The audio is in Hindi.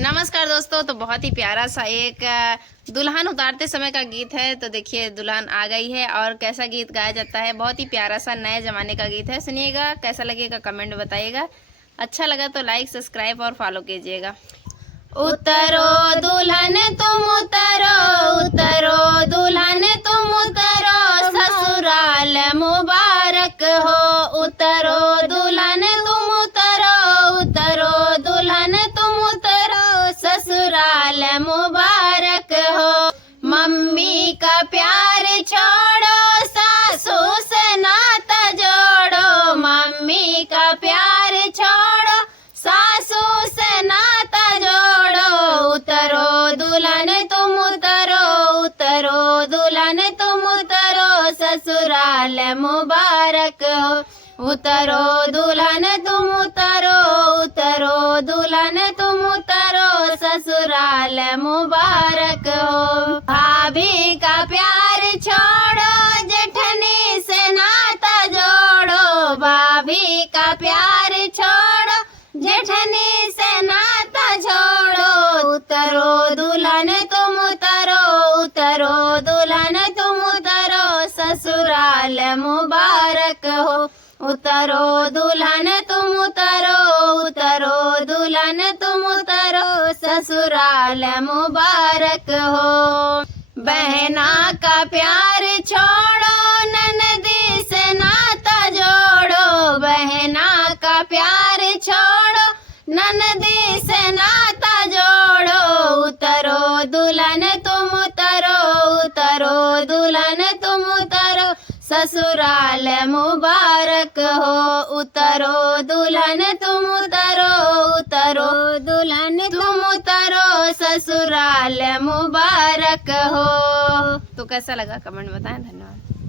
नमस्कार दोस्तों। तो बहुत ही प्यारा सा एक दुल्हन उतारते समय का गीत है। तो देखिए दुल्हन आ गई है और कैसा गीत गाया जाता है। बहुत ही प्यारा सा नए ज़माने का गीत है। सुनिएगा, कैसा लगेगा कमेंट में बताइएगा। अच्छा लगा तो लाइक, सब्सक्राइब और फॉलो कीजिएगा। उतरो दुल्हन तुम उतरो, उतरो दुल्हन तुम उतरो, ससुराल मुबारक हो। उतरो दुल्हन तुम उतरो, उतरो दुल्हन तुम उतरो, ससुराल मुबारक हो। मम्मी का प्यार छोड़ो, सासू से नाता जोड़ो। मम्मी का प्यार छोड़ो, सासू से नाता जोड़ो। उतरो दुल्हन तुम उतरो, उतरो दुल्हन तुम उतरो, ससुराल मुबारक हो। उतरो दुल्हन तुम उतरो, उतरो दुल्हन तुम उतरो, ससुराल मुबारक हो। भाभी का प्यार छोड़ो, जेठनी से नाता जोड़ो। भाभी का प्यार छोड़ो, जेठनी से नाता जोड़ो। उतरो दुल्हन तुम उतरो, उतरो दुल्हन तुम उतरो, ससुराल मुबारक हो। उतरो दुल्हन तुम उतरो, उतरो दुल्हन तुम उतरो, ससुराल मुबारक हो। बहना का प्यार छोड़ो, ननदी से नाता जोड़ो। बहना का प्यार छोड़ो, ननदी से नाता जोड़ो। उतरो दुल्हन तुम उतरो, उतरो दुल्हन तुम उतरो, ससुराल मुबारक हो। उतरो दुल्हन तुम उतरो, उतरो दुल्हन तुम उतरो, ससुराल मुबारक हो। तो कैसा लगा कमेंट बताएं। धन्यवाद।